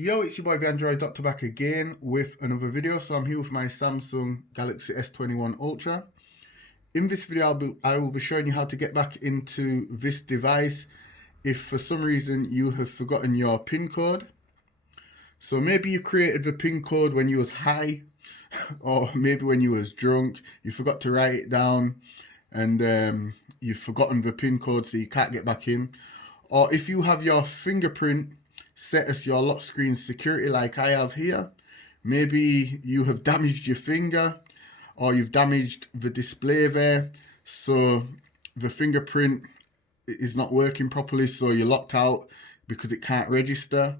Yo, it's your boy the Android Doctor back again with another video. So I'm here with my Samsung Galaxy S21 Ultra. In this video, I will be showing you how to get back into this device if for some reason you have forgotten your PIN code. So maybe you created the PIN code when you was high, or maybe when you was drunk, you forgot to write it down, and you've forgotten the PIN code so you can't get back in. Or if you have your fingerprint set as your lock screen security like I have here, maybe you have damaged your finger or you've damaged the display there, so the fingerprint is not working properly, so you're locked out because it can't register.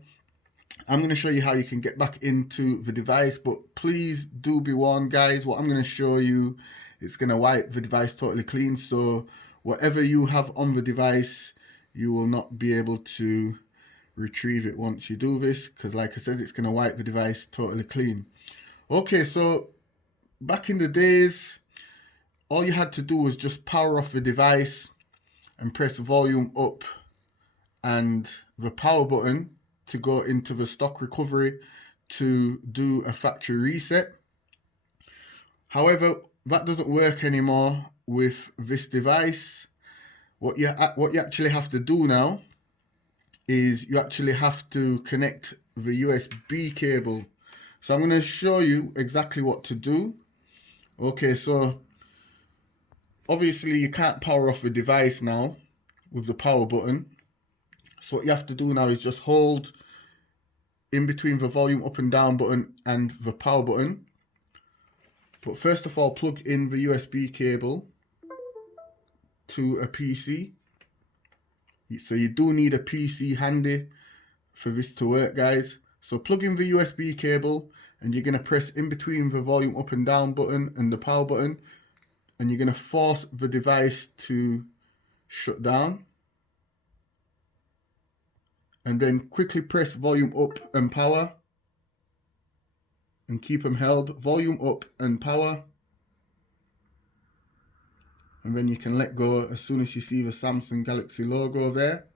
I'm going to show you how you can get back into the device, but please do be warned, guys. What I'm going to show you, it's going to wipe the device totally clean, so whatever you have on the device, you will not be able to retrieve it once you do this, because like I said, it's going to wipe the device totally clean. Okay, so back in the days, all you had to do was just power off the device and press volume up and the power button to go into the stock recovery to do a factory reset. However, that doesn't work anymore with this device. What you actually have to do now is you actually have to connect the USB cable. So I'm going to show you exactly what to do. Okay, so obviously you can't power off the device now with the power button. So what you have to do now is just hold in between the volume up and down button and the power button. But first of all, plug in the USB cable to a PC. So you do need a PC handy for this to work, guys. So plug in the USB cable and you're going to press in between the volume up and down button and the power button, and you're going to force the device to shut down, and then quickly press volume up and power and keep them held. Volume up and power, and then you can let go as soon as you see the Samsung Galaxy logo there.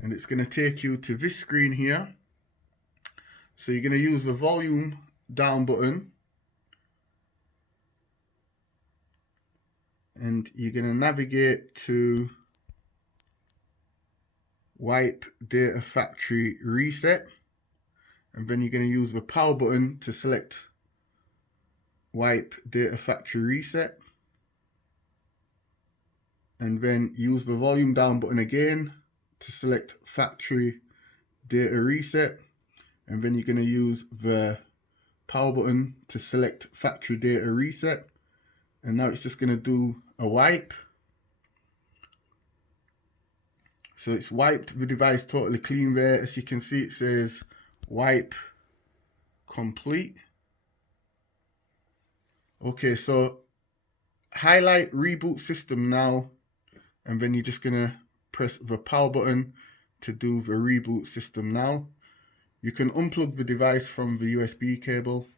And it's going to take you to this screen here. So you're going to use the volume down button and you're going to navigate to wipe data factory reset, and then you're going to use the power button to select wipe data factory reset, and then use the volume down button again to select factory data reset, and then you're going to use the power button to select factory data reset, and now it's just going to do a wipe. So it's wiped the device totally clean there. As you can see, it says wipe complete. Okay, so highlight reboot system now, and then you're just gonna press the power button to do the reboot system now. You can unplug the device from the USB cable.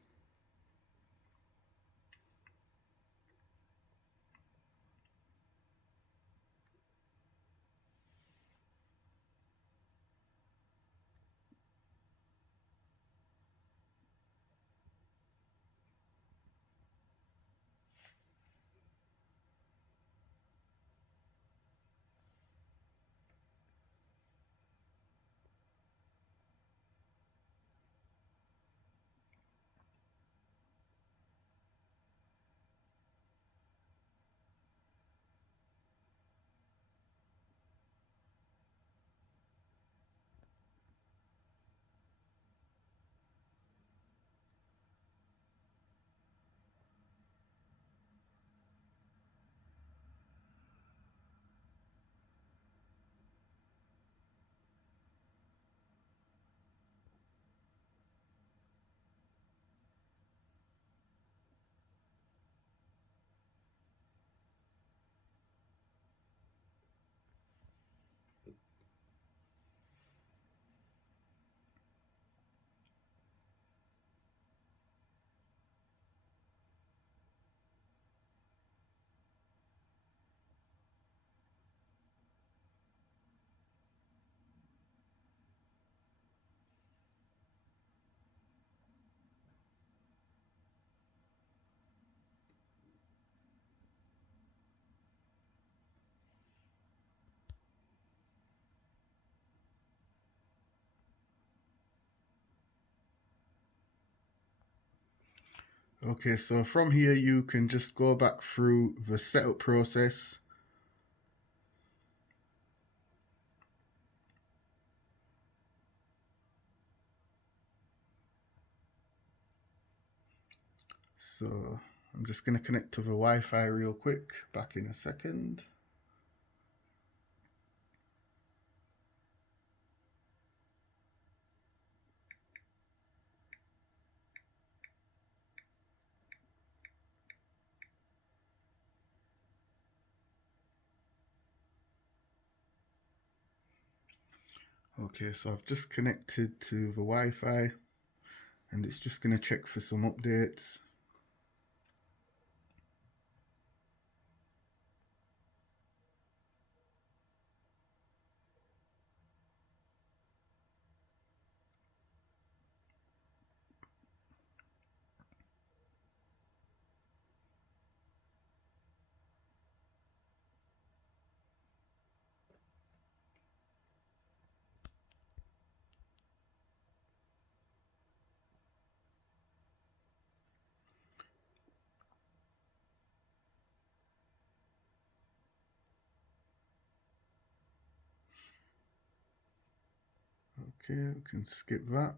Okay, so from here you can just go back through the setup process. So I'm just going to connect to the Wi-Fi real quick, back in a second. Okay, so I've just connected to the Wi-Fi and it's just going to check for some updates. Okay, we can skip that.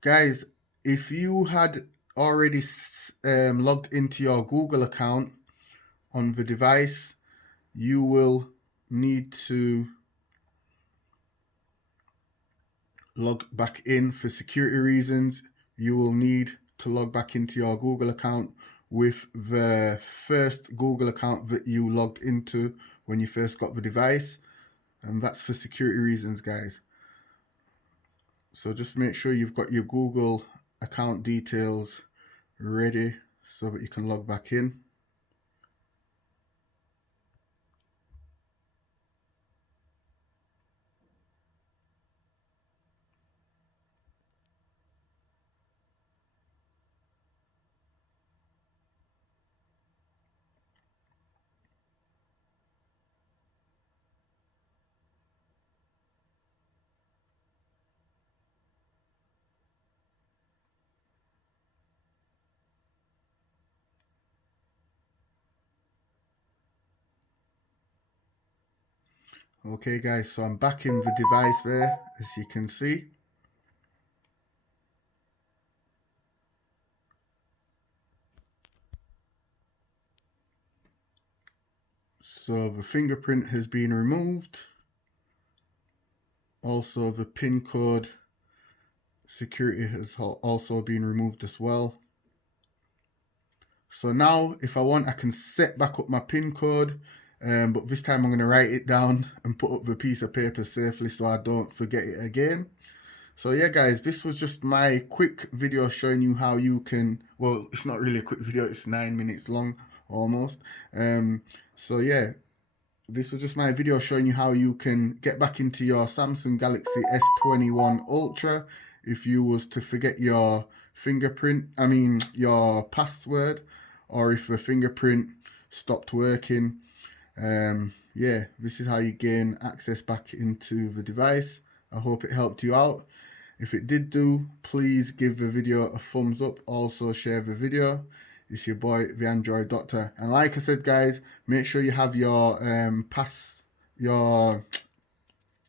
Guys, if you had already logged into your Google account on the device, you will need to log back in for security reasons. You will need to log back into your Google account with the first Google account that you logged into when you first got the device, and that's for security reasons, guys. So just make sure you've got your Google account details ready so that you can log back in. Okay guys, so I'm back in the device there, as you can see. So the fingerprint has been removed. Also the PIN code security has also been removed as well. So now if I want, I can set back up my PIN code, but this time I'm going to write it down and put up the piece of paper safely so I don't forget it again. So yeah guys, this was just my quick video showing you how you can, well, it's not really a quick video, it's 9 minutes long almost. So yeah, this was just my video showing you how you can get back into your Samsung Galaxy S21 Ultra if you was to forget your your password, or if the fingerprint stopped working. Yeah, this is how you gain access back into the device. I hope it helped you out. If it did do, please give the video a thumbs up. Also share the video. It's your boy, the Android Doctor. And like I said, guys, make sure you have your your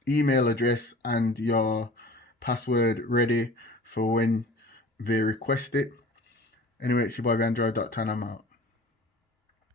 email address and your password ready for when they request it. Anyway, it's your boy, the Android Doctor, and I'm out.